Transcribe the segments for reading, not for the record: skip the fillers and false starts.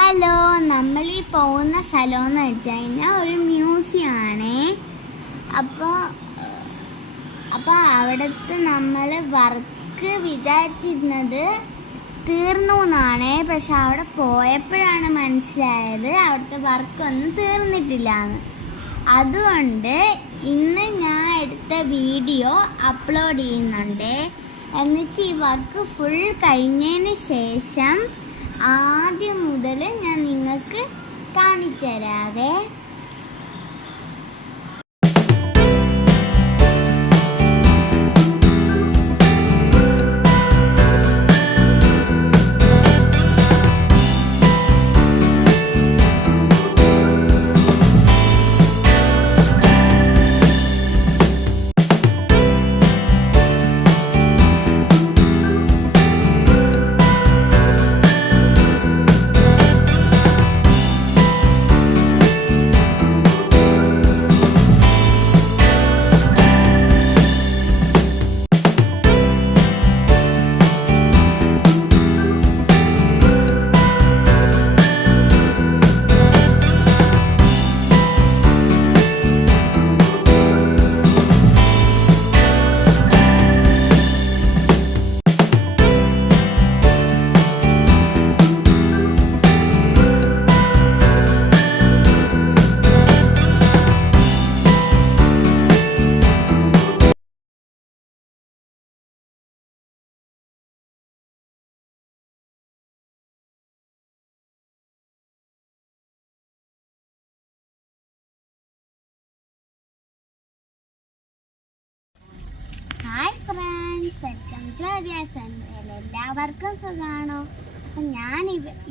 Hello, നമ്മൾ ഈ പോകുന്ന സ്ഥലം എന്ന് വെച്ച് കഴിഞ്ഞാൽ ഒരു മ്യൂസിയം ആണ്. അപ്പോൾ അവിടുത്തെ നമ്മൾ വർക്ക് വിചാരിച്ചിരുന്നത് തീർന്നു എന്നാണ്. പക്ഷെ അവിടെ പോയപ്പോഴാണ് മനസ്സിലായത് അവിടുത്തെ വർക്കൊന്നും തീർന്നിട്ടില്ലാന്ന്. അതുകൊണ്ട് ഇന്ന് ഞാൻ എടുത്ത വീഡിയോ അപ്ലോഡ് ചെയ്യുന്നുണ്ട്. എന്നിട്ട് ഈ വർക്ക് ഫുൾ കഴിഞ്ഞതിന് ശേഷം ആദ്യം മുതൽ ഞാൻ നിങ്ങൾക്ക് കാണിച്ചു തരാവേ. ഹായ് ഫ്രണ്ട്സ്, വെൽക്കം ടു എല്ലാവർക്കും സുഖമാണോ? അപ്പം ഞാൻ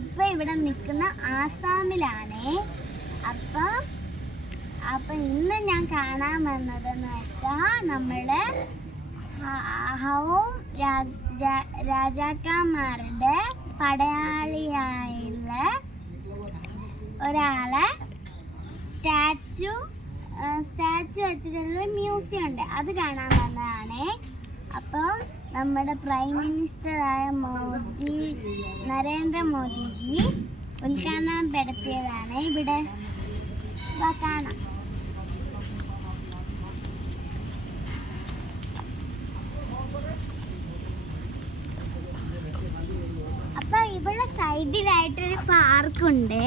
ഇപ്പം ഇവിടെ നിൽക്കുന്ന ആസാമിലാണ്. അപ്പം ഇന്ന് ഞാൻ കാണാൻ വന്നതെന്ന് വെച്ചാൽ നമ്മുടെ രാജാക്കന്മാരുടെ പടയാളിയായുള്ള ഒരാളെ സ്റ്റാച്ചു വെച്ചിട്ടുള്ള മ്യൂസിയം ഉണ്ട്. അത് കാണാൻ വന്നതാണ്. അപ്പം നമ്മുടെ പ്രൈം മിനിസ്റ്ററായ നരേന്ദ്രമോദിജി ഉദ്ഘാടനപ്പെടുത്തിയതാണ്. ഇവിടെ കാണാം. അപ്പം ഇവിടെ സൈഡിലായിട്ടൊരു പാർക്കുണ്ട്.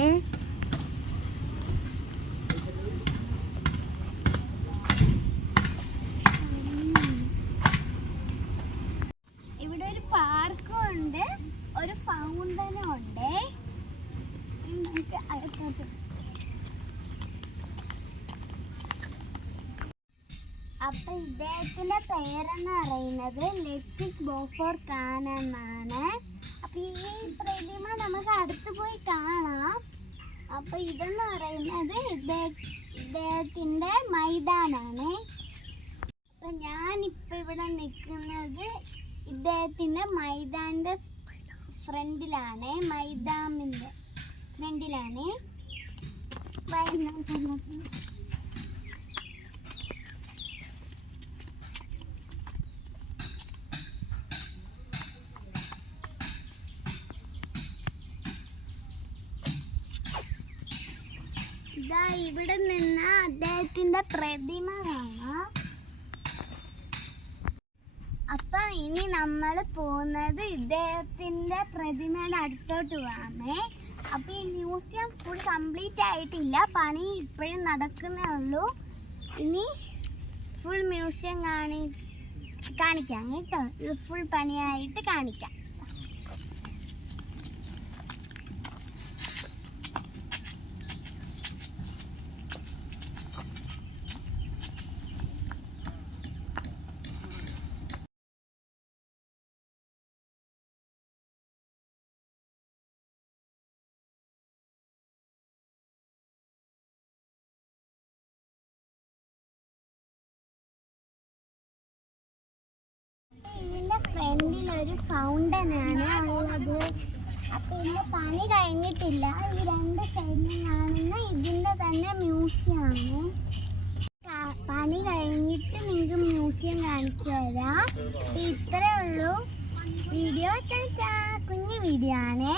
ഒരു ഫൗണ്ടനും ഉണ്ട്. അപ്പൊ ഇദ്ദേഹത്തിന്റെ പേരെന്ന് പറയുന്നത് ലച്ചിത് ബോർഫുക്കൻ എന്നാണ്. അപ്പൊ ഈ പ്രതിമ നമുക്ക് അടുത്ത് പോയി കാണാം. അപ്പൊ ഇതെന്ന് പറയുന്നത് ഇദ്ദേഹത്തിന്റെ മൈതാനാണ്. അപ്പൊ ഞാനിപ്പോ ഇവിടെ നിൽക്കുന്നത് ഇദ്ദേഹത്തിന്റെ മൈതാന്റെ ഫ്രണ്ടിലാണ്. മൈതാമിൻ്റെ ഫ്രണ്ടിലാണ്. ഇതാ ഇവിടെ നിന്ന് അദ്ദേഹത്തിന്റെ പ്രതിമ കാണാം. അപ്പൊ ഇനി നമ്മൾ പോകുന്നത് ഇദ്ദേഹത്തിന്റെ പ്രതിമയുടെ അടുത്തോട്ട് പോകാമേ. അപ്പൊ ഈ മ്യൂസിയം ഫുൾ കംപ്ലീറ്റ് ആയിട്ടില്ല, പണി ഇപ്പോഴും നടക്കുന്നേ ഉള്ളൂ. ഇനി ഫുൾ മ്യൂസിയം കാണിക്കാം കേട്ടോ. ഇത് ഫുൾ പണിയായിട്ട് കാണിക്കാം. ഇതിന്റെ ഫ്രണ്ടിൽ ഒരു ഫൗണ്ടനാണ് ഉള്ളത്. അപ്പൊ ഇതിന്റെ പണി കഴിഞ്ഞിട്ടില്ല. ഈ രണ്ട് സൈഡിൽ കാണുന്ന ഇതിന്റെ തന്നെ മ്യൂസിയം ആണ്. പണി കഴിഞ്ഞിട്ട് നിങ്ങൾക്ക് മ്യൂസിയം കാണിച്ചു തരാം. ഇത്രേ ഉള്ളൂ വീഡിയോ. കുഞ്ഞു വീഡിയോ ആണേ.